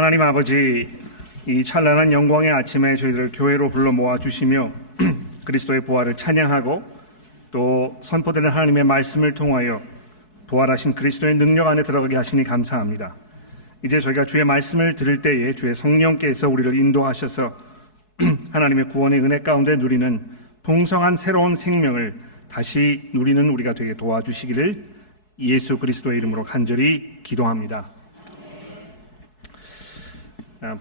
하나님 아버지, 이 찬란한 영광의 아침에 저희들을 교회로 불러 모아주시며 그리스도의 부활을 찬양하고 또 선포되는 하나님의 말씀을 통하여 부활하신 그리스도의 능력 안에 들어가게 하시니 감사합니다. 이제 저희가 주의 말씀을 들을 때에 주의 성령께서 우리를 인도하셔서 하나님의 구원의 은혜 가운데 누리는 풍성한 새로운 생명을 다시 누리는 우리가 되게 도와주시기를 예수 그리스도의 이름으로 간절히 기도합니다.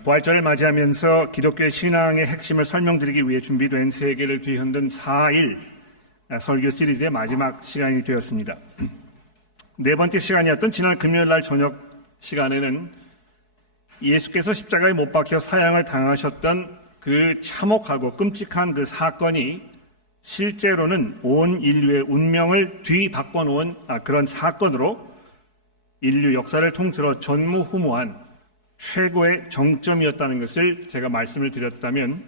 부활절을 맞이하면서 기독교의 신앙의 핵심을 설명드리기 위해 준비된 세계를 뒤흔든 4일 설교 시리즈의 마지막 시간이 되었습니다. 네 번째 시간이었던 지난 금요일 날 저녁 시간에는 예수께서 십자가에 못 박혀 사형을 당하셨던 그 참혹하고 끔찍한 그 사건이 실제로는 온 인류의 운명을 뒤바꿔놓은 그런 사건으로 인류 역사를 통틀어 전무후무한 최고의 정점이었다는 것을 제가 말씀을 드렸다면,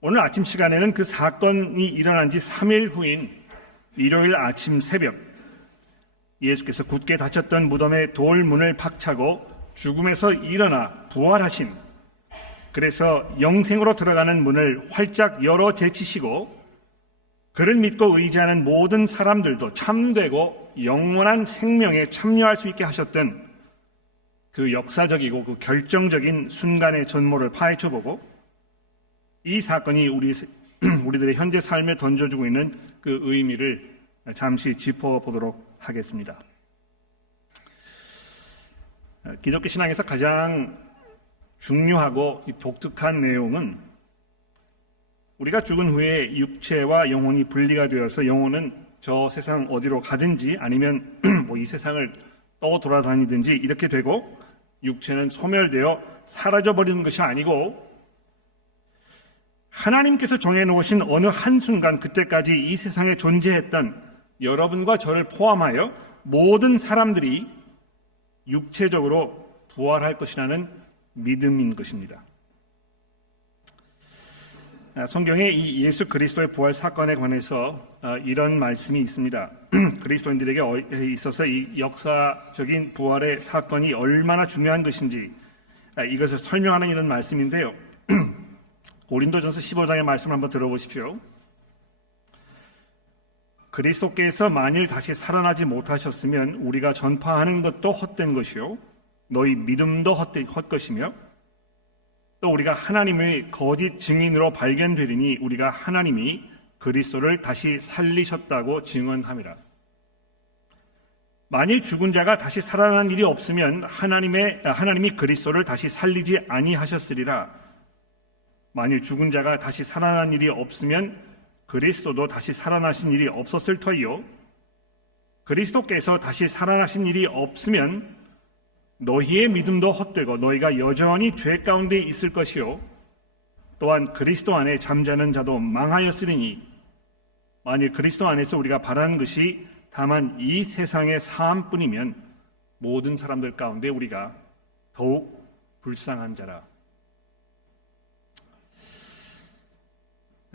오늘 아침 시간에는 그 사건이 일어난 지 3일 후인 일요일 아침 새벽, 예수께서 굳게 닫혔던 무덤의 돌문을 박차고 죽음에서 일어나 부활하신, 그래서 영생으로 들어가는 문을 활짝 열어 제치시고 그를 믿고 의지하는 모든 사람들도 참되고 영원한 생명에 참여할 수 있게 하셨던 그 역사적이고 그 결정적인 순간의 전모를 파헤쳐보고 이 사건이 우리들의 현재 삶에 던져주고 있는 그 의미를 잠시 짚어보도록 하겠습니다. 기독교 신앙에서 가장 중요하고 독특한 내용은 우리가 죽은 후에 육체와 영혼이 분리가 되어서 영혼은 저 세상 어디로 가든지 아니면 이 세상을 돌아다니든지 이렇게 되고 육체는 소멸되어 사라져버리는 것이 아니고 하나님께서 정해놓으신 어느 한순간 그때까지 이 세상에 존재했던 여러분과 저를 포함하여 모든 사람들이 육체적으로 부활할 것이라는 믿음인 것입니다. 성경에 이 예수 그리스도의 부활 사건에 관해서 이런 말씀이 있습니다. 그리스도인들에게 있어서 이 역사적인 부활의 사건이 얼마나 중요한 것인지 이것을 설명하는 이런 말씀인데요. 고린도전서 15장의 말씀을 한번 들어보십시오. 그리스도께서 만일 다시 살아나지 못하셨으면 우리가 전파하는 것도 헛된 것이요 너희 믿음도 헛것이며 또 우리가 하나님의 거짓 증인으로 발견되리니 우리가 하나님이 그리스도를 다시 살리셨다고 증언함이라. 만일 죽은 자가 다시 살아난 일이 없으면 하나님이 그리스도를 다시 살리지 아니하셨으리라. 만일 죽은 자가 다시 살아난 일이 없으면 그리스도도 다시 살아나신 일이 없었을 터이요 그리스도께서 다시 살아나신 일이 없으면 너희의 믿음도 헛되고 너희가 여전히 죄 가운데 있을 것이요 또한 그리스도 안에 잠자는 자도 망하였으리니 만일 그리스도 안에서 우리가 바라는 것이 다만 이 세상의 삶뿐이면 모든 사람들 가운데 우리가 더욱 불쌍한 자라.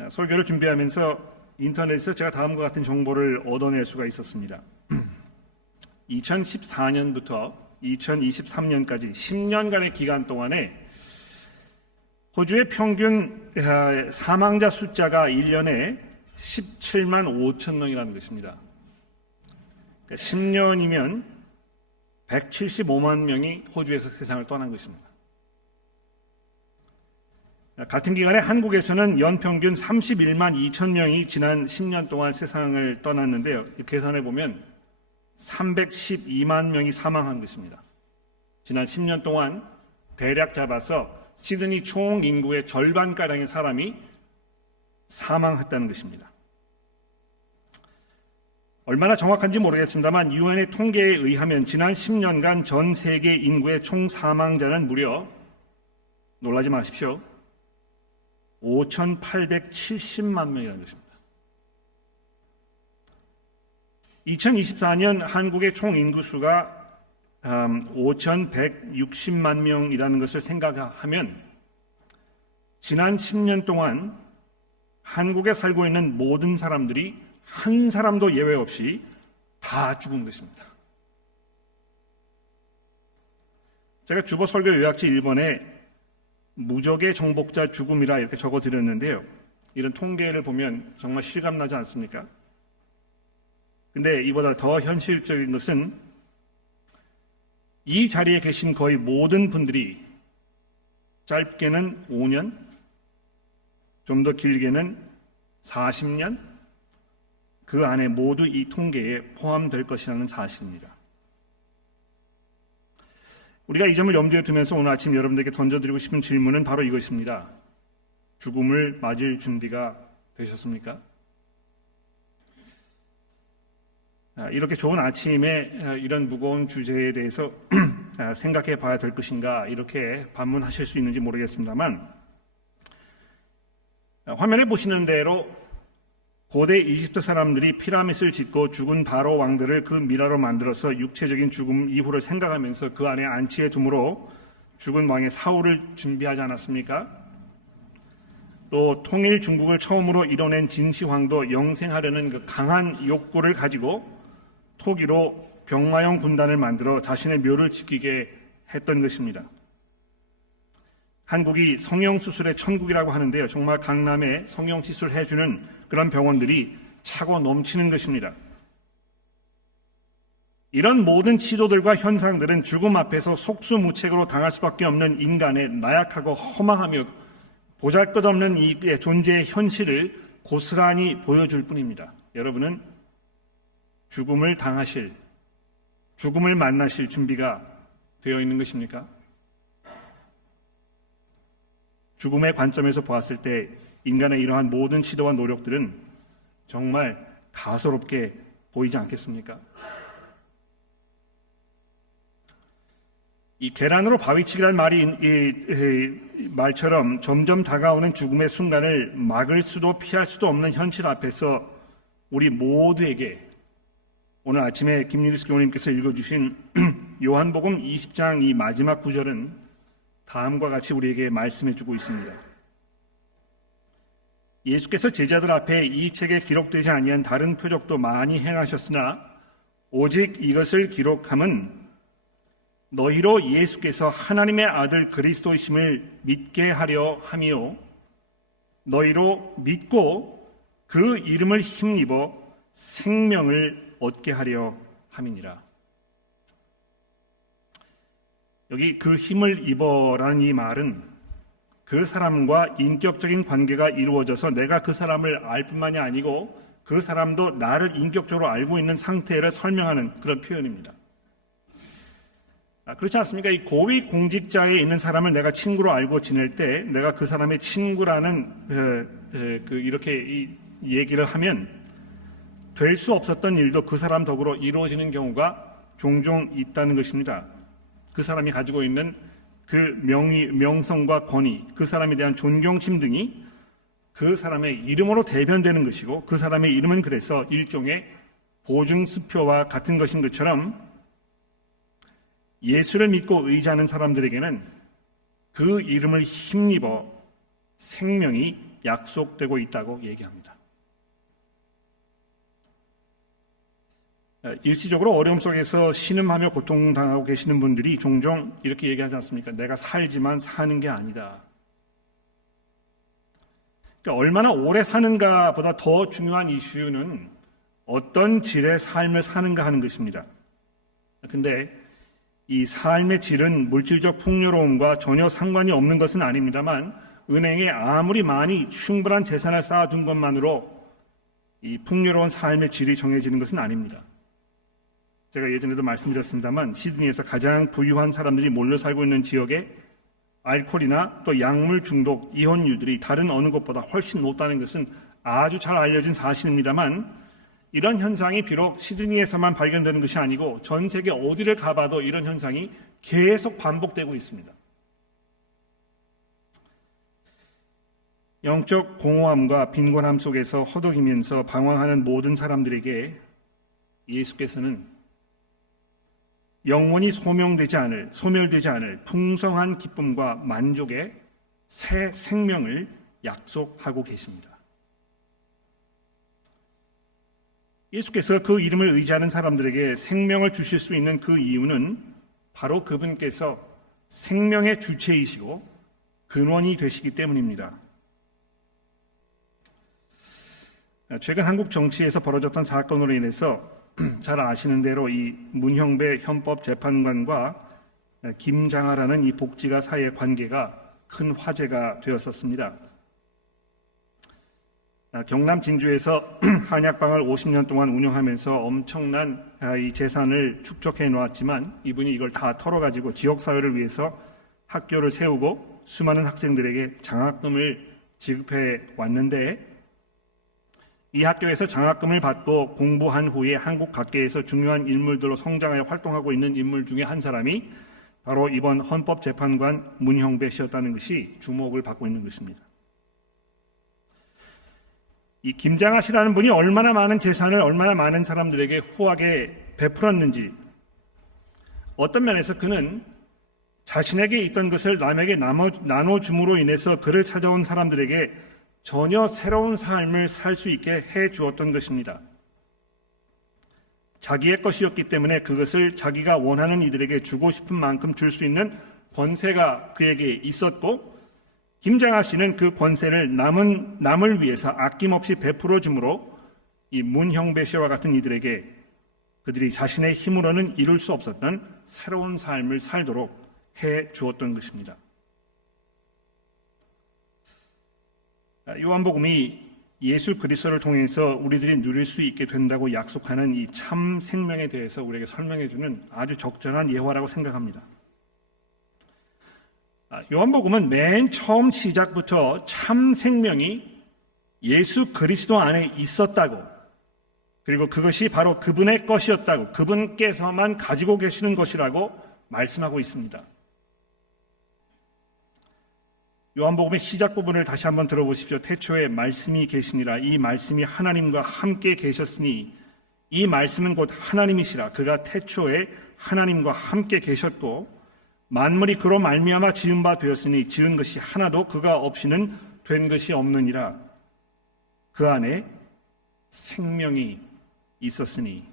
설교를 준비하면서 인터넷에서 제가 다음과 같은 정보를 얻어낼 수가 있었습니다. 2014년부터 2023년까지 10년간의 기간 동안에 호주의 평균 사망자 숫자가 1년에 17만 5천 명이라는 것입니다. 10년이면 175만 명이 호주에서 세상을 떠난 것입니다. 같은 기간에 한국에서는 연평균 31만 2천 명이 지난 10년 동안 세상을 떠났는데요. 계산해 보면 312만 명이 사망한 것입니다. 지난 10년 동안 대략 잡아서 시드니 총 인구의 절반가량의 사람이 사망했다는 것입니다. 얼마나 정확한지 모르겠습니다만 유엔의 통계에 의하면 지난 10년간 전 세계 인구의 총 사망자는 무려, 놀라지 마십시오, 5,870만 명이라는 것입니다. 2024년 한국의 총 인구수가 5,160만 명이라는 것을 생각하면 지난 10년 동안 한국에 살고 있는 모든 사람들이 한 사람도 예외 없이 다 죽은 것입니다. 제가 주보 설교 요약지 1번에 무적의 정복자 죽음이라 이렇게 적어 드렸는데요. 이런 통계를 보면 정말 실감나지 않습니까? 근데 이보다 더 현실적인 것은 이 자리에 계신 거의 모든 분들이 짧게는 5년, 좀 더 길게는 40년, 그 안에 모두 이 통계에 포함될 것이라는 사실입니다. 우리가 이 점을 염두에 두면서 오늘 아침 여러분들에게 던져드리고 싶은 질문은 바로 이것입니다. 죽음을 맞을 준비가 되셨습니까? 이렇게 좋은 아침에 이런 무거운 주제에 대해서 생각해 봐야 될 것인가 이렇게 반문하실 수 있는지 모르겠습니다만, 화면에 보시는 대로 고대 이집트 사람들이 피라밋을 짓고 죽은 바로 왕들을 그 미라로 만들어서 육체적인 죽음 이후를 생각하면서 그 안에 안치해 둠으로 죽은 왕의 사후를 준비하지 않았습니까? 또 통일 중국을 처음으로 이뤄낸 진시황도 영생하려는 그 강한 욕구를 가지고 토기로 병마용 군단을 만들어 자신의 묘를 지키게 했던 것입니다. 한국이 성형수술의 천국이라고 하는데요. 정말 강남에 성형시술 해주는 그런 병원들이 차고 넘치는 것입니다. 이런 모든 치료들과 현상들은 죽음 앞에서 속수무책으로 당할 수밖에 없는 인간의 나약하고 허망하며 보잘것없는 이 존재의 현실을 고스란히 보여줄 뿐입니다. 여러분은 죽음을 당하실, 죽음을 만나실 준비가 되어 있는 것입니까? 죽음의 관점에서 보았을 때 인간의 이러한 모든 시도와 노력들은 정말 가소롭게 보이지 않겠습니까? 이 계란으로 바위치기라는 말처럼 점점 다가오는 죽음의 순간을 막을 수도 피할 수도 없는 현실 앞에서 우리 모두에게 오늘 아침에 김유리스 교우님께서 읽어주신 요한복음 20장 이 마지막 구절은 다음과 같이 우리에게 말씀해주고 있습니다. 예수께서 제자들 앞에 이 책에 기록되지 아니한 다른 표적도 많이 행하셨으나 오직 이것을 기록함은 너희로 예수께서 하나님의 아들 그리스도이심을 믿게 하려 함이요 너희로 믿고 그 이름을 힘입어 생명을 얻게 하려 함이니라. 여기 그 힘을 입어라는 이 말은 그 사람과 인격적인 관계가 이루어져서 내가 그 사람을 알 뿐만이 아니고 그 사람도 나를 인격적으로 알고 있는 상태를 설명하는 그런 표현입니다. 그렇지 않습니까? 이 고위 공직자에 있는 사람을 내가 친구로 알고 지낼 때 내가 그 사람의 친구라는 이렇게 이 얘기를 하면 될 수 없었던 일도 그 사람 덕으로 이루어지는 경우가 종종 있다는 것입니다. 그 사람이 가지고 있는 그 명성과 권위, 그 사람에 대한 존경심 등이 그 사람의 이름으로 대변되는 것이고 그 사람의 이름은 그래서 일종의 보증수표와 같은 것인 것처럼 예수를 믿고 의지하는 사람들에게는 그 이름을 힘입어 생명이 약속되고 있다고 얘기합니다. 일시적으로 어려움 속에서 신음하며 고통당하고 계시는 분들이 종종 이렇게 얘기하지 않습니까? 내가 살지만 사는 게 아니다. 그러니까 얼마나 오래 사는가 보다 더 중요한 이슈는 어떤 질의 삶을 사는가 하는 것입니다. 근데 이 삶의 질은 물질적 풍요로움과 전혀 상관이 없는 것은 아닙니다만 은행에 아무리 많이 충분한 재산을 쌓아둔 것만으로 이 풍요로운 삶의 질이 정해지는 것은 아닙니다. 제가 예전에도 말씀드렸습니다만 시드니에서 가장 부유한 사람들이 몰려 살고 있는 지역에 알코올이나 또 약물 중독, 이혼율들이 다른 어느 곳보다 훨씬 높다는 것은 아주 잘 알려진 사실입니다만 이런 현상이 비록 시드니에서만 발견되는 것이 아니고 전 세계 어디를 가봐도 이런 현상이 계속 반복되고 있습니다. 영적 공허함과 빈곤함 속에서 허덕이면서 방황하는 모든 사람들에게 예수께서는 영원히 소멸되지 않을 풍성한 기쁨과 만족의 새 생명을 약속하고 계십니다. 예수께서 그 이름을 의지하는 사람들에게 생명을 주실 수 있는 그 이유는 바로 그분께서 생명의 주체이시고 근원이 되시기 때문입니다. 최근 한국 정치에서 벌어졌던 사건으로 인해서 잘 아시는 대로 이 문형배 헌법재판관과 김장하라는 이 복지가 사이의 관계가 큰 화제가 되었었습니다. 경남 진주에서 한약방을 50년 동안 운영하면서 엄청난 이 재산을 축적해 놓았지만 이분이 이걸 다 털어가지고 지역사회를 위해서 학교를 세우고 수많은 학생들에게 장학금을 지급해 왔는데, 이 학교에서 장학금을 받고 공부한 후에 한국 각계에서 중요한 인물들로 성장하여 활동하고 있는 인물 중에 한 사람이 바로 이번 헌법재판관 문형배 씨였다는 것이 주목을 받고 있는 것입니다. 이 김장하 씨라는 분이 얼마나 많은 재산을 얼마나 많은 사람들에게 후하게 베풀었는지, 어떤 면에서 그는 자신에게 있던 것을 남에게 나눠줌으로 인해서 그를 찾아온 사람들에게 전혀 새로운 삶을 살 수 있게 해 주었던 것입니다. 자기의 것이었기 때문에 그것을 자기가 원하는 이들에게 주고 싶은 만큼 줄 수 있는 권세가 그에게 있었고, 김장하 씨는 그 권세를 남을 위해서 아낌없이 베풀어 주므로 이 문형배 씨와 같은 이들에게 그들이 자신의 힘으로는 이룰 수 없었던 새로운 삶을 살도록 해 주었던 것입니다. 요한복음이 예수 그리스도를 통해서 우리들이 누릴 수 있게 된다고 약속하는 이 참 생명에 대해서 우리에게 설명해 주는 아주 적절한 예화라고 생각합니다. 요한복음은 맨 처음 시작부터 참 생명이 예수 그리스도 안에 있었다고, 그리고 그것이 바로 그분의 것이었다고, 그분께서만 가지고 계시는 것이라고 말씀하고 있습니다. 요한복음의 시작 부분을 다시 한번 들어보십시오. 태초에 말씀이 계시니라. 이 말씀이 하나님과 함께 계셨으니 이 말씀은 곧 하나님이시라. 그가 태초에 하나님과 함께 계셨고 만물이 그로 말미암아 지은 바 되었으니 지은 것이 하나도 그가 없이는 된 것이 없느니라. 그 안에 생명이 있었으니.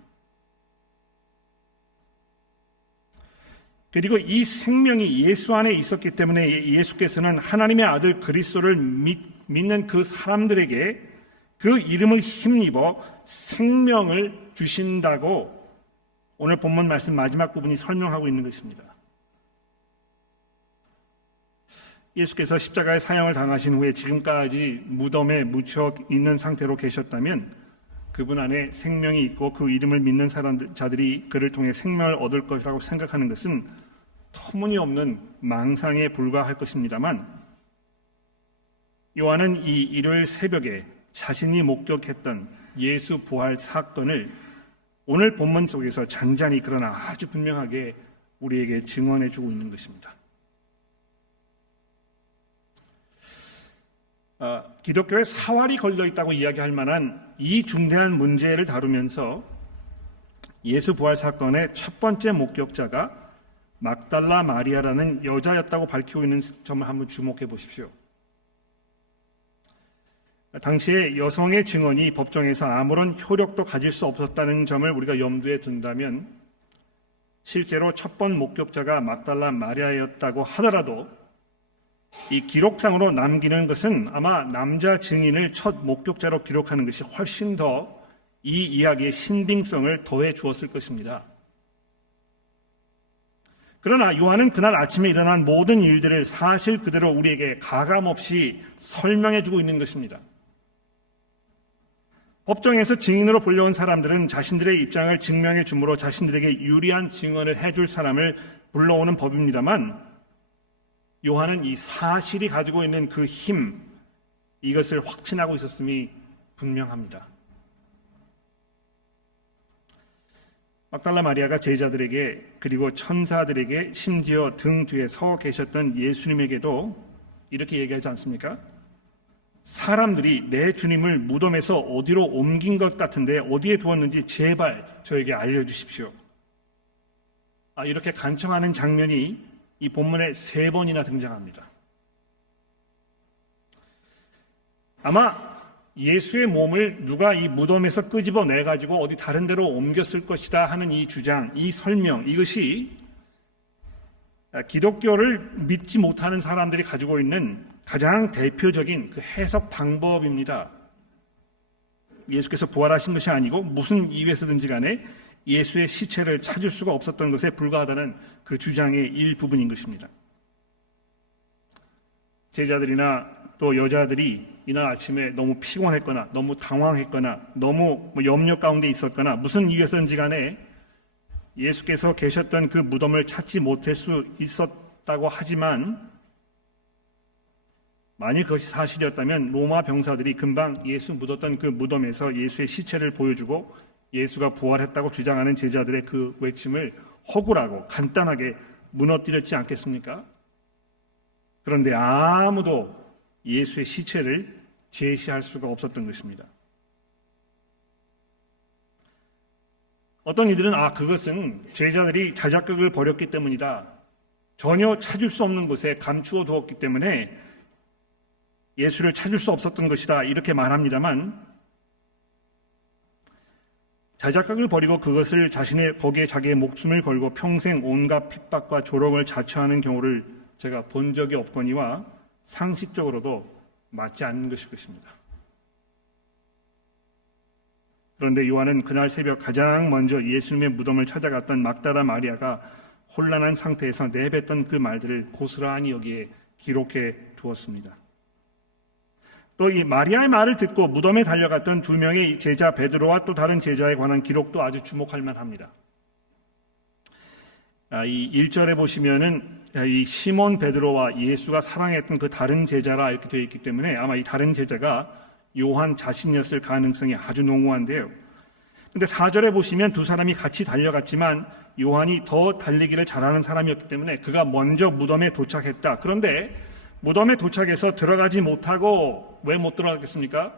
그리고 이 생명이 예수 안에 있었기 때문에 예수께서는 하나님의 아들 그리스도를 믿는 그 사람들에게 그 이름을 힘입어 생명을 주신다고 오늘 본문 말씀 마지막 부분이 설명하고 있는 것입니다. 예수께서 십자가의 사형을 당하신 후에 지금까지 무덤에 묻혀 있는 상태로 계셨다면 그분 안에 생명이 있고 그 이름을 믿는 자들이 그를 통해 생명을 얻을 것이라고 생각하는 것은 터무니없는 망상에 불과할 것입니다만, 요한은 이 일요일 새벽에 자신이 목격했던 예수 부활 사건을 오늘 본문 속에서 잔잔히 그러나 아주 분명하게 우리에게 증언해 주고 있는 것입니다. 기독교에 사활이 걸려있다고 이야기할 만한 이 중대한 문제를 다루면서 예수 부활 사건의 첫 번째 목격자가 막달라 마리아라는 여자였다고 밝히고 있는 점을 한번 주목해 보십시오. 당시에 여성의 증언이 법정에서 아무런 효력도 가질 수 없었다는 점을 우리가 염두에 둔다면 실제로 첫 번 목격자가 막달라 마리아였다고 하더라도 이 기록상으로 남기는 것은 아마 남자 증인을 첫 목격자로 기록하는 것이 훨씬 더 이 이야기의 신빙성을 더해 주었을 것입니다. 그러나 요한은 그날 아침에 일어난 모든 일들을 사실 그대로 우리에게 가감없이 설명해 주고 있는 것입니다. 법정에서 증인으로 불려온 사람들은 자신들의 입장을 증명해 주므로 자신들에게 유리한 증언을 해줄 사람을 불러오는 법입니다만, 요한은 이 사실이 가지고 있는 그 힘, 이것을 확신하고 있었음이 분명합니다. 막달라 마리아가 제자들에게 그리고 천사들에게 심지어 등 뒤에 서 계셨던 예수님에게도 이렇게 얘기하지 않습니까? 사람들이 내 주님을 무덤에서 어디로 옮긴 것 같은데 어디에 두었는지 제발 저에게 알려주십시오. 이렇게 간청하는 장면이 이 본문에 3번이나 등장합니다. 아마 예수의 몸을 누가 이 무덤에서 끄집어내가지고 어디 다른 데로 옮겼을 것이다 하는 이 주장, 이 설명, 이것이 기독교를 믿지 못하는 사람들이 가지고 있는 가장 대표적인 그 해석 방법입니다. 예수께서 부활하신 것이 아니고 무슨 이유에서든지 간에 예수의 시체를 찾을 수가 없었던 것에 불과하다는 그 주장의 일부분인 것입니다. 제자들이나 또 여자들이 이날 아침에 너무 피곤했거나 너무 당황했거나 너무 염려 가운데 있었거나 무슨 이유에서든지 간에 예수께서 계셨던 그 무덤을 찾지 못할 수 있었다고 하지만 만일 그것이 사실이었다면 로마 병사들이 금방 예수 묻었던 그 무덤에서 예수의 시체를 보여주고 예수가 부활했다고 주장하는 제자들의 그 외침을 허구라고 간단하게 무너뜨렸지 않겠습니까? 그런데 아무도 예수의 시체를 제시할 수가 없었던 것입니다. 어떤 이들은 그것은 제자들이 자작극을 벌였기 때문이다. 전혀 찾을 수 없는 곳에 감추어 두었기 때문에 예수를 찾을 수 없었던 것이다. 이렇게 말합니다만 자작극을 벌이고 그것을 거기에 자기의 목숨을 걸고 평생 온갖 핍박과 조롱을 자처하는 경우를 제가 본 적이 없거니와 상식적으로도 맞지 않는 것일 것입니다. 그런데 요한은 그날 새벽 가장 먼저 예수님의 무덤을 찾아갔던 막달라 마리아가 혼란한 상태에서 내뱉던 그 말들을 고스란히 여기에 기록해 두었습니다. 또 이 마리아의 말을 듣고 무덤에 달려갔던 두 명의 제자 베드로와 또 다른 제자에 관한 기록도 아주 주목할 만합니다. 이 1절에 보시면은 이 시몬 베드로와 예수가 사랑했던 그 다른 제자라 이렇게 되어 있기 때문에 아마 이 다른 제자가 요한 자신이었을 가능성이 아주 농후한데요. 근데 4절에 보시면 두 사람이 같이 달려갔지만 요한이 더 달리기를 잘하는 사람이었기 때문에 그가 먼저 무덤에 도착했다. 그런데 무덤에 도착해서 들어가지 못하고 왜 못 들어가겠습니까?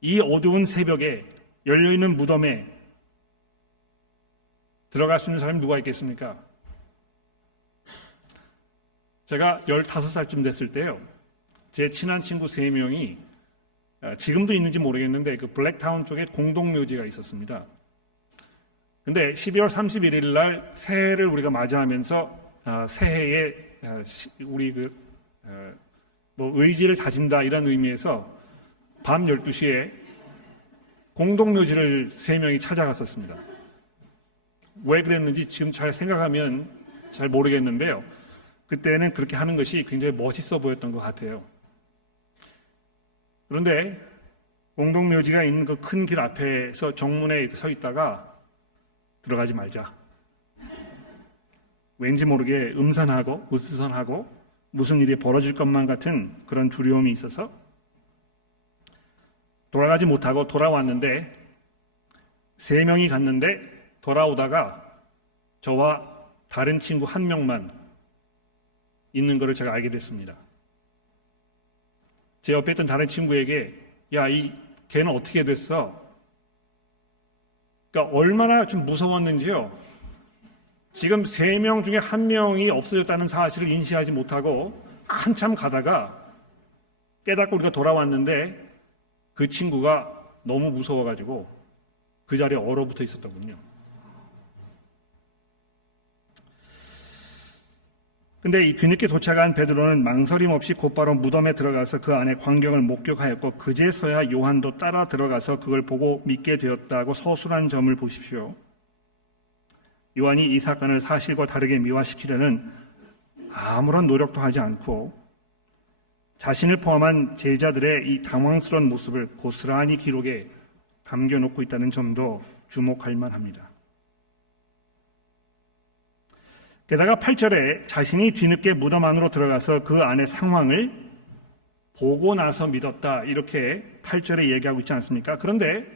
이 어두운 새벽에 열려있는 무덤에 들어갈 수 있는 사람이 누가 있겠습니까? 제가 15살쯤 됐을 때요, 제 친한 친구 3명이 지금도 있는지 모르겠는데 그 블랙타운 쪽에 공동묘지가 있었습니다. 근데 12월 31일 날 새해를 우리가 맞이하면서 새해에 우리 의지를 다진다 이런 의미에서 밤 12시에 공동묘지를 3명이 찾아갔었습니다. 왜 그랬는지 지금 잘 생각하면 잘 모르겠는데요. 그때는 그렇게 하는 것이 굉장히 멋있어 보였던 것 같아요. 그런데 공동묘지가 있는 그 큰 길 앞에서 정문에 서 있다가 들어가지 말자. 왠지 모르게 음산하고 으스선하고 무슨 일이 벌어질 것만 같은 그런 두려움이 있어서 돌아가지 못하고 돌아왔는데 3명이 갔는데 돌아오다가 저와 다른 친구 1명만 있는 것을 제가 알게 됐습니다. 제 옆에 있던 다른 친구에게 걔는 어떻게 됐어? 그러니까 얼마나 좀 무서웠는지요. 지금 3명 중에 1명이 없어졌다는 사실을 인지하지 못하고 한참 가다가 깨닫고 우리가 돌아왔는데 그 친구가 너무 무서워가지고 그 자리에 얼어붙어 있었더군요. 근데 이 뒤늦게 도착한 베드로는 망설임 없이 곧바로 무덤에 들어가서 그 안의 광경을 목격하였고 그제서야 요한도 따라 들어가서 그걸 보고 믿게 되었다고 서술한 점을 보십시오. 요한이 이 사건을 사실과 다르게 미화시키려는 아무런 노력도 하지 않고 자신을 포함한 제자들의 이 당황스러운 모습을 고스란히 기록에 담겨놓고 있다는 점도 주목할 만합니다. 게다가 8절에 자신이 뒤늦게 무덤 안으로 들어가서 그 안의 상황을 보고 나서 믿었다 이렇게 8절에 얘기하고 있지 않습니까? 그런데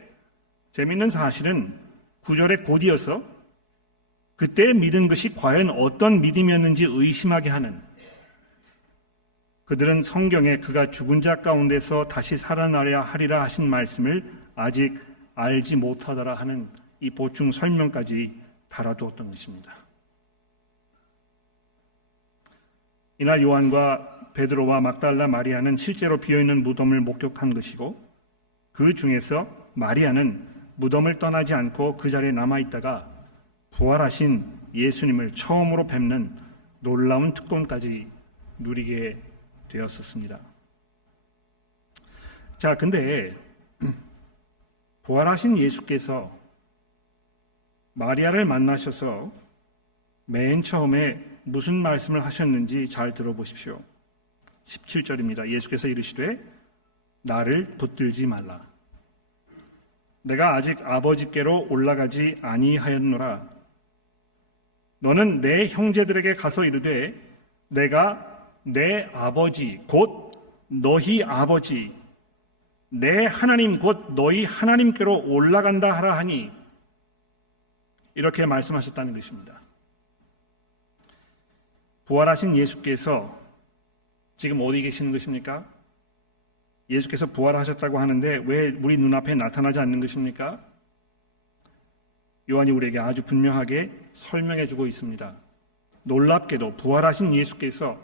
재미있는 사실은 9절에 곧 이어서 그때 믿은 것이 과연 어떤 믿음이었는지 의심하게 하는, 그들은 성경에 그가 죽은 자 가운데서 다시 살아나려 하리라 하신 말씀을 아직 알지 못하더라 하는 이 보충 설명까지 달아두었던 것입니다. 이날 요한과 베드로와 막달라 마리아는 실제로 비어있는 무덤을 목격한 것이고 그 중에서 마리아는 무덤을 떠나지 않고 그 자리에 남아있다가 부활하신 예수님을 처음으로 뵙는 놀라운 특권까지 누리게 되었었습니다. 자, 근데 부활하신 예수께서 마리아를 만나셔서 맨 처음에 무슨 말씀을 하셨는지 잘 들어보십시오. 17절입니다. 예수께서 이르시되 나를 붙들지 말라. 내가 아직 아버지께로 올라가지 아니하였노라. 너는 내 형제들에게 가서 이르되 내가 내 아버지 곧 너희 아버지 내 하나님 곧 너희 하나님께로 올라간다 하라 하니, 이렇게 말씀하셨다는 것입니다. 부활하신 예수께서 지금 어디 계시는 것입니까? 예수께서 부활하셨다고 하는데 왜 우리 눈앞에 나타나지 않는 것입니까? 요한이 우리에게 아주 분명하게 설명해 주고 있습니다. 놀랍게도 부활하신 예수께서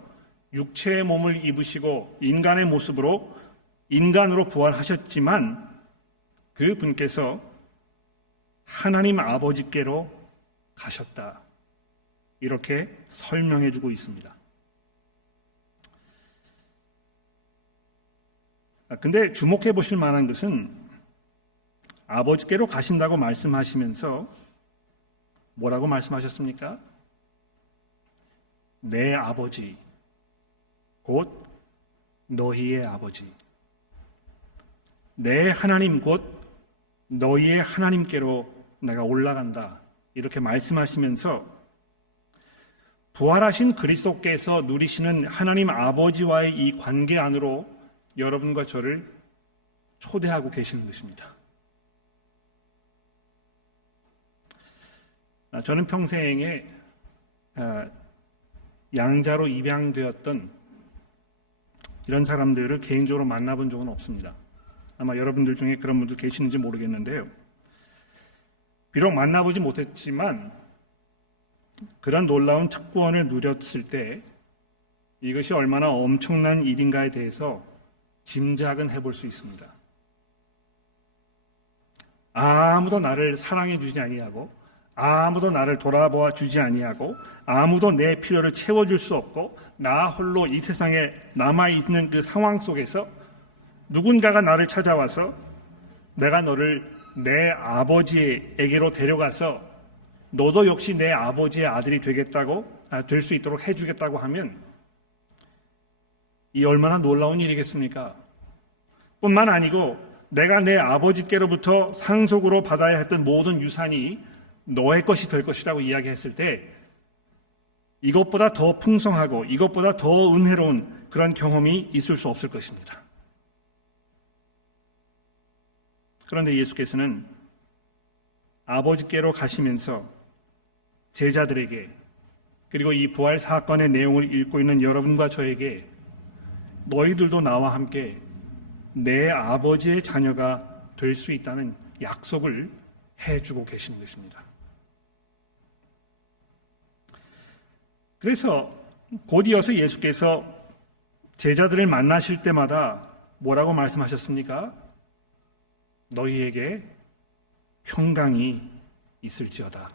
육체의 몸을 입으시고 인간의 모습으로 인간으로 부활하셨지만 그 분께서 하나님 아버지께로 가셨다, 이렇게 설명해 주고 있습니다. 근데 주목해 보실 만한 것은 아버지께로 가신다고 말씀하시면서 뭐라고 말씀하셨습니까? 내 아버지 곧 너희의 아버지, 내 하나님 곧 너희의 하나님께로 내가 올라간다, 이렇게 말씀하시면서 부활하신 그리스도께서 누리시는 하나님 아버지와의 이 관계 안으로 여러분과 저를 초대하고 계시는 것입니다. 저는 평생에 양자로 입양되었던 이런 사람들을 개인적으로 만나본 적은 없습니다. 아마 여러분들 중에 그런 분들 계시는지 모르겠는데요. 비록 만나보지 못했지만 그런 놀라운 특권을 누렸을 때 이것이 얼마나 엄청난 일인가에 대해서 짐작은 해볼 수 있습니다. 아무도 나를 사랑해 주지 아니하고, 아무도 나를 돌아보아 주지 아니하고, 아무도 내 필요를 채워줄 수 없고, 나 홀로 이 세상에 남아있는 그 상황 속에서 누군가가 나를 찾아와서 내가 너를 내 아버지에게로 데려가서 너도 역시 내 아버지의 아들이 되겠다고, 될 수 있도록 해주겠다고 하면 이 얼마나 놀라운 일이겠습니까? 뿐만 아니고 내가 내 아버지께로부터 상속으로 받아야 했던 모든 유산이 너의 것이 될 것이라고 이야기했을 때 이것보다 더 풍성하고 이것보다 더 은혜로운 그런 경험이 있을 수 없을 것입니다. 그런데 예수께서는 아버지께로 가시면서 제자들에게, 그리고 이 부활 사건의 내용을 읽고 있는 여러분과 저에게 너희들도 나와 함께 내 아버지의 자녀가 될 수 있다는 약속을 해주고 계시는 것입니다. 그래서 곧이어서 예수께서 제자들을 만나실 때마다 뭐라고 말씀하셨습니까? 너희에게 평강이 있을지어다.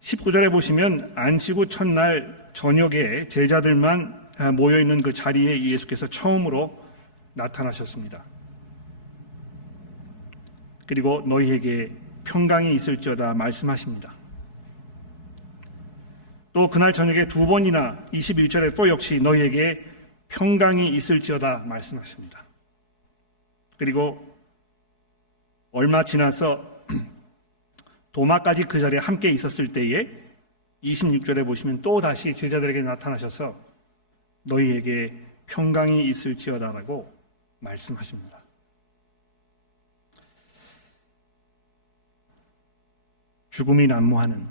19절에 보시면 안식 후 첫날 저녁에 제자들만 모여있는 그 자리에 예수께서 처음으로 나타나셨습니다. 그리고 너희에게 평강이 있을지어다 말씀하십니다. 또 그날 저녁에 두 번이나 21절에 또 역시 너희에게 평강이 있을지어다 말씀하십니다. 그리고 얼마 지나서 도마까지 그 자리에 함께 있었을 때에 26절에 보시면 또 다시 제자들에게 나타나셔서 너희에게 평강이 있을지어다라고 말씀하십니다. 죽음이 난무하는,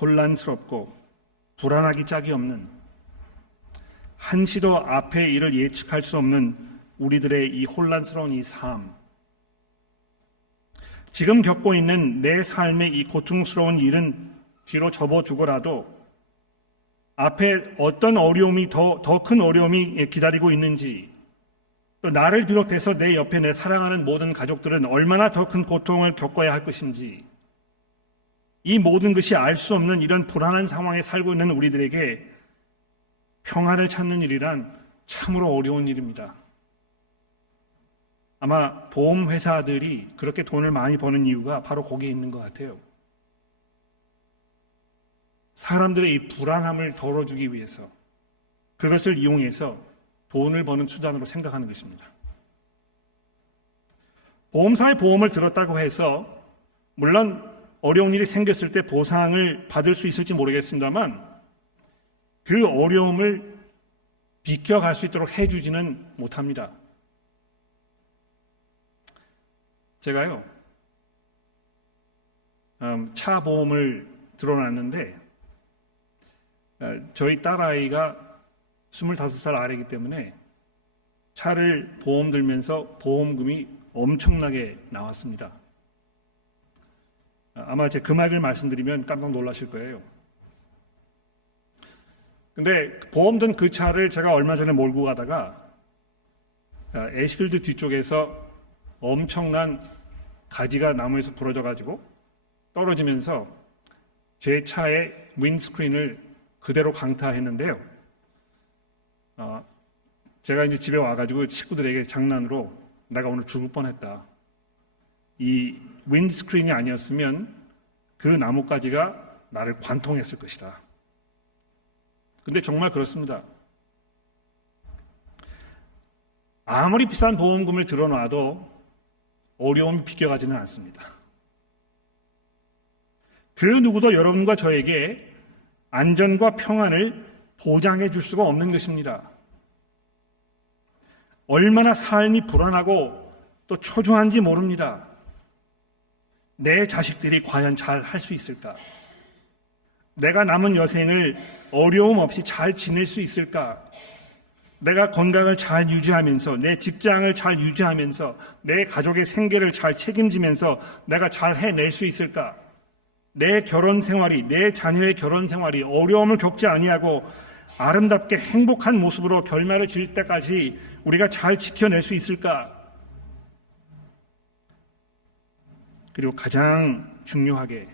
혼란스럽고 불안하기 짝이 없는, 한시도 앞의 일을 예측할 수 없는 우리들의 이 혼란스러운 이 삶, 지금 겪고 있는 내 삶의 이 고통스러운 일은 뒤로 접어두고라도 앞에 어떤 어려움이 더 큰 어려움이 기다리고 있는지, 또 나를 비롯해서 내 옆에 내 사랑하는 모든 가족들은 얼마나 더 큰 고통을 겪어야 할 것인지, 이 모든 것이 알 수 없는 이런 불안한 상황에 살고 있는 우리들에게 평안을 찾는 일이란 참으로 어려운 일입니다. 아마 보험회사들이 그렇게 돈을 많이 버는 이유가 바로 거기에 있는 것 같아요. 사람들의 이 불안함을 덜어주기 위해서 그것을 이용해서 돈을 버는 수단으로 생각하는 것입니다. 보험사의 보험을 들었다고 해서 물론 어려운 일이 생겼을 때 보상을 받을 수 있을지 모르겠습니다만 그 어려움을 비켜갈 수 있도록 해주지는 못합니다. 제가요, 차 보험을 들어놨는데 저희 딸아이가 25살 아래이기 때문에 차를 보험 들면서 보험금이 엄청나게 나왔습니다. 아마 제 금액을 말씀드리면 깜짝 놀라실 거예요. 근데 보험 든 그 차를 제가 얼마 전에 몰고 가다가 애쉬필드 뒤쪽에서 엄청난 가지가 나무에서 부러져 가지고 떨어지면서 제 차의 윈드스크린을 그대로 강타했는데요. 제가 이제 집에 와가지고 식구들에게 장난으로 내가 오늘 죽을 뻔했다. 이 윈드스크린이 아니었으면 그 나뭇가지가 나를 관통했을 것이다. 근데 정말 그렇습니다. 아무리 비싼 보험금을 들어놔도 어려움이 비껴가지는 않습니다. 그 누구도 여러분과 저에게 안전과 평안을 보장해 줄 수가 없는 것입니다. 얼마나 삶이 불안하고 또 초조한지 모릅니다. 내 자식들이 과연 잘 할 수 있을까? 내가 남은 여생을 어려움 없이 잘 지낼 수 있을까? 내가 건강을 잘 유지하면서 내 직장을 잘 유지하면서 내 가족의 생계를 잘 책임지면서 내가 잘 해낼 수 있을까? 내 결혼 생활이, 내 자녀의 결혼 생활이 어려움을 겪지 아니하고 아름답게 행복한 모습으로 결말을 지을 때까지 우리가 잘 지켜낼 수 있을까? 그리고 가장 중요하게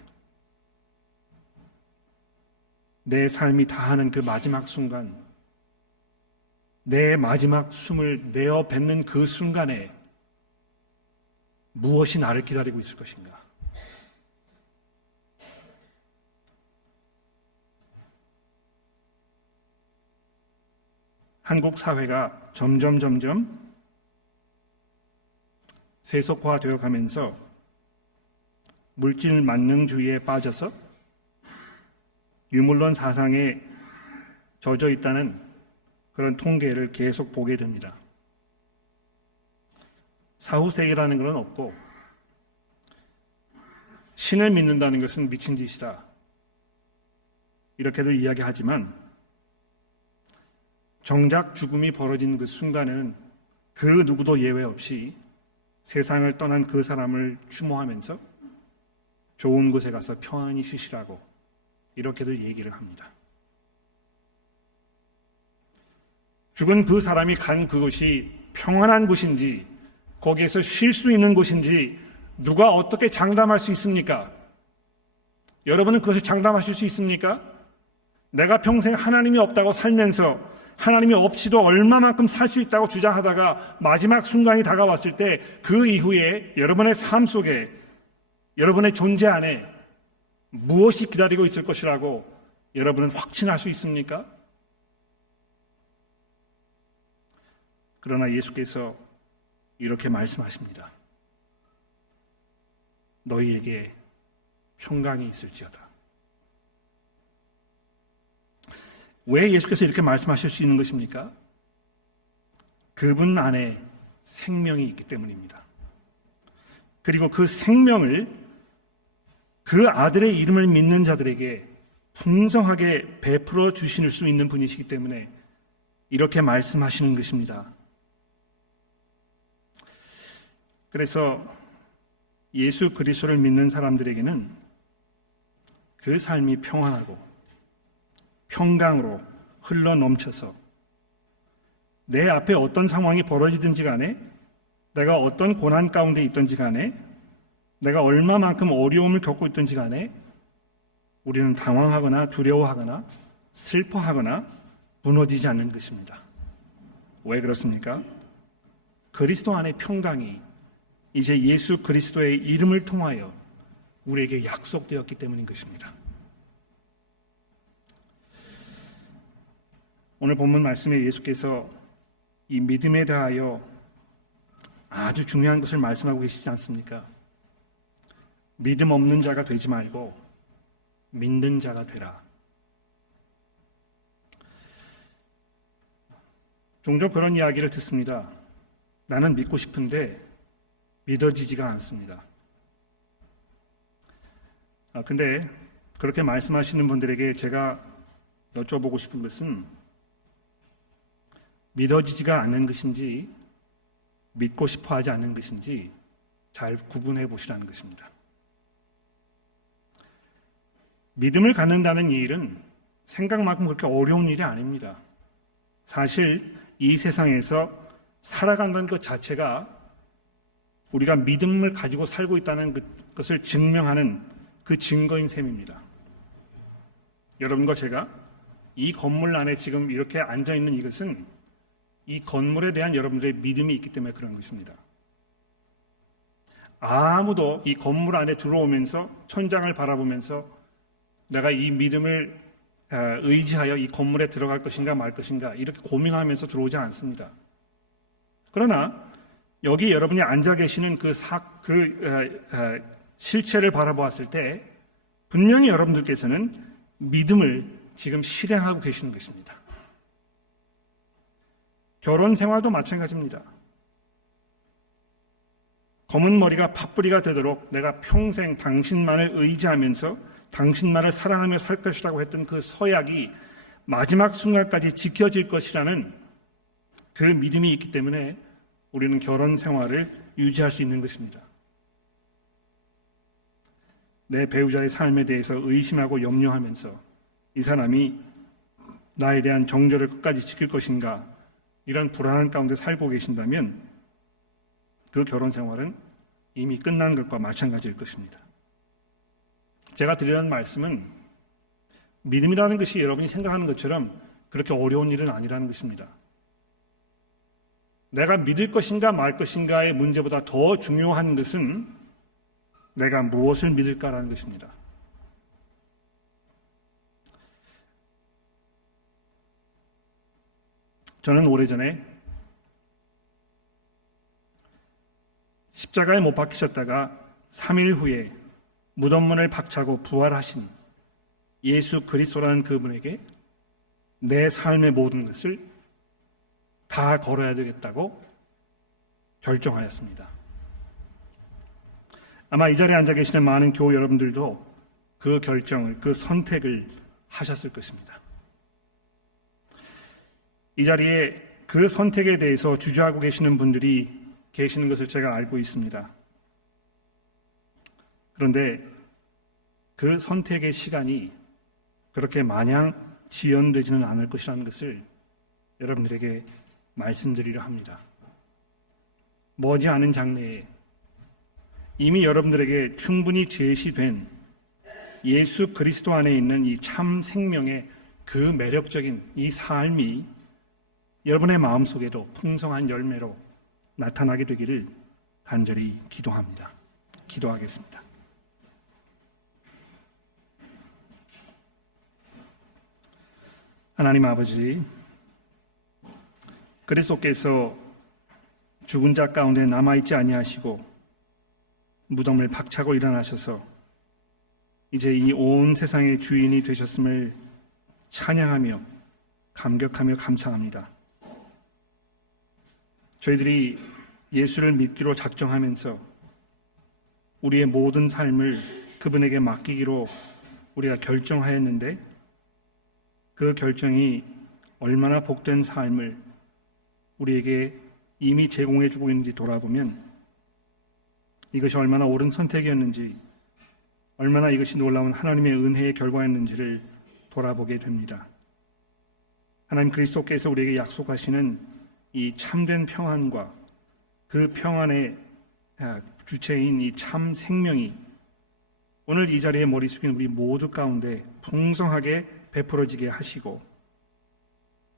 내 삶이 다하는 그 마지막 순간, 내 마지막 숨을 내어 뱉는 그 순간에 무엇이 나를 기다리고 있을 것인가? 한국 사회가 점점 세속화되어 가면서 물질 만능주의에 빠져서 유물론 사상에 젖어 있다는 그런 통계를 계속 보게 됩니다. 사후세계라는 것은 없고 신을 믿는다는 것은 미친 짓이다. 이렇게도 이야기하지만 정작 죽음이 벌어진 그 순간에는 그 누구도 예외 없이 세상을 떠난 그 사람을 추모하면서 좋은 곳에 가서 평안히 쉬시라고 이렇게들 얘기를 합니다. 죽은 그 사람이 간 그곳이 평안한 곳인지 거기에서 쉴 수 있는 곳인지 누가 어떻게 장담할 수 있습니까? 여러분은 그것을 장담하실 수 있습니까? 내가 평생 하나님이 없다고 살면서 하나님이 없이도 얼마만큼 살 수 있다고 주장하다가 마지막 순간이 다가왔을 때 그 이후에 여러분의 삶 속에 여러분의 존재 안에 무엇이 기다리고 있을 것이라고 여러분은 확신할 수 있습니까? 그러나 예수께서 이렇게 말씀하십니다. 너희에게 평강이 있을지어다. 왜 예수께서 이렇게 말씀하실 수 있는 것입니까? 그분 안에 생명이 있기 때문입니다. 그리고 그 생명을 그 아들의 이름을 믿는 자들에게 풍성하게 베풀어 주실 수 있는 분이시기 때문에 이렇게 말씀하시는 것입니다. 그래서 예수 그리스도를 믿는 사람들에게는 그 삶이 평안하고 평강으로 흘러 넘쳐서 내 앞에 어떤 상황이 벌어지든지 간에 내가 어떤 고난 가운데 있든지 간에 내가 얼마만큼 어려움을 겪고 있든지 간에 우리는 당황하거나 두려워하거나 슬퍼하거나 무너지지 않는 것입니다. 왜 그렇습니까? 그리스도 안의 평강이 이제 예수 그리스도의 이름을 통하여 우리에게 약속되었기 때문인 것입니다. 오늘 본문 말씀에 예수께서 이 믿음에 대하여 아주 중요한 것을 말씀하고 계시지 않습니까? 믿음 없는 자가 되지 말고 믿는 자가 되라. 종종 그런 이야기를 듣습니다. 나는 믿고 싶은데 믿어지지가 않습니다. 근데 그렇게 말씀하시는 분들에게 제가 여쭤보고 싶은 것은 믿어지지가 않는 것인지 믿고 싶어 하지 않는 것인지 잘 구분해 보시라는 것입니다. 믿음을 갖는다는 이 일은 생각만큼 그렇게 어려운 일이 아닙니다. 사실 이 세상에서 살아간다는 것 자체가 우리가 믿음을 가지고 살고 있다는 것을 증명하는 그 증거인 셈입니다. 여러분과 제가 이 건물 안에 지금 이렇게 앉아있는 이것은 이 건물에 대한 여러분들의 믿음이 있기 때문에 그런 것입니다. 아무도 이 건물 안에 들어오면서 천장을 바라보면서 내가 이 믿음을 의지하여 이 건물에 들어갈 것인가 말 것인가 이렇게 고민하면서 들어오지 않습니다. 그러나 여기 여러분이 앉아 계시는 실체를 바라보았을 때 분명히 여러분들께서는 믿음을 지금 실행하고 계시는 것입니다. 결혼 생활도 마찬가지입니다. 검은 머리가 팥뿌리가 되도록 내가 평생 당신만을 의지하면서 당신만을 사랑하며 살 것이라고 했던 그 서약이 마지막 순간까지 지켜질 것이라는 그 믿음이 있기 때문에 우리는 결혼 생활을 유지할 수 있는 것입니다. 내 배우자의 삶에 대해서 의심하고 염려하면서 이 사람이 나에 대한 정절을 끝까지 지킬 것인가 이런 불안한 가운데 살고 계신다면 그 결혼 생활은 이미 끝난 것과 마찬가지일 것입니다. 제가 드리는 말씀은 믿음이라는 것이 여러분이 생각하는 것처럼 그렇게 어려운 일은 아니라는 것입니다. 내가 믿을 것인가 말 것인가의 문제보다 더 중요한 것은 내가 무엇을 믿을까라는 것입니다. 저는 오래전에 십자가에 못 박히셨다가 3일 후에 무덤문을 박차고 부활하신 예수 그리스도라는 그분에게 내 삶의 모든 것을 다 걸어야 되겠다고 결정하였습니다. 아마 이 자리에 앉아 계시는 많은 교우 여러분들도 그 결정을, 그 선택을 하셨을 것입니다. 이 자리에 그 선택에 대해서 주저하고 계시는 분들이 계시는 것을 제가 알고 있습니다. 그런데 그 선택의 시간이 그렇게 마냥 지연되지는 않을 것이라는 것을 여러분들에게 말씀드리려 합니다. 머지않은 장래에 이미 여러분들에게 충분히 제시된 예수 그리스도 안에 있는 이 참 생명의 그 매력적인 이 삶이 여러분의 마음속에도 풍성한 열매로 나타나게 되기를 간절히 기도합니다. 기도하겠습니다. 하나님 아버지, 그리스도께서 죽은 자 가운데 남아있지 아니하시고 무덤을 박차고 일어나셔서 이제 이 온 세상의 주인이 되셨음을 찬양하며 감격하며 감사합니다. 저희들이 예수를 믿기로 작정하면서 우리의 모든 삶을 그분에게 맡기기로 우리가 결정하였는데 그 결정이 얼마나 복된 삶을 우리에게 이미 제공해주고 있는지 돌아보면 이것이 얼마나 옳은 선택이었는지, 얼마나 이것이 놀라운 하나님의 은혜의 결과였는지를 돌아보게 됩니다. 하나님 그리스도께서 우리에게 약속하시는 이 참된 평안과 그 평안의 주체인 이 참 생명이 오늘 이 자리에 머리 숙인 우리 모두 가운데 풍성하게 베풀어지게 하시고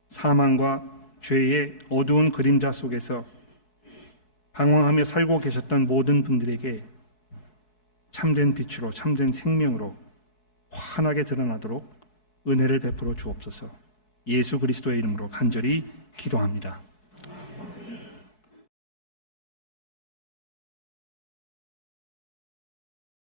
사망과 죄의 어두운 그림자 속에서 방황하며 살고 계셨던 모든 분들에게 참된 빛으로 참된 생명으로 환하게 드러나도록 은혜를 베풀어 주옵소서. 예수 그리스도의 이름으로 간절히 기도합니다.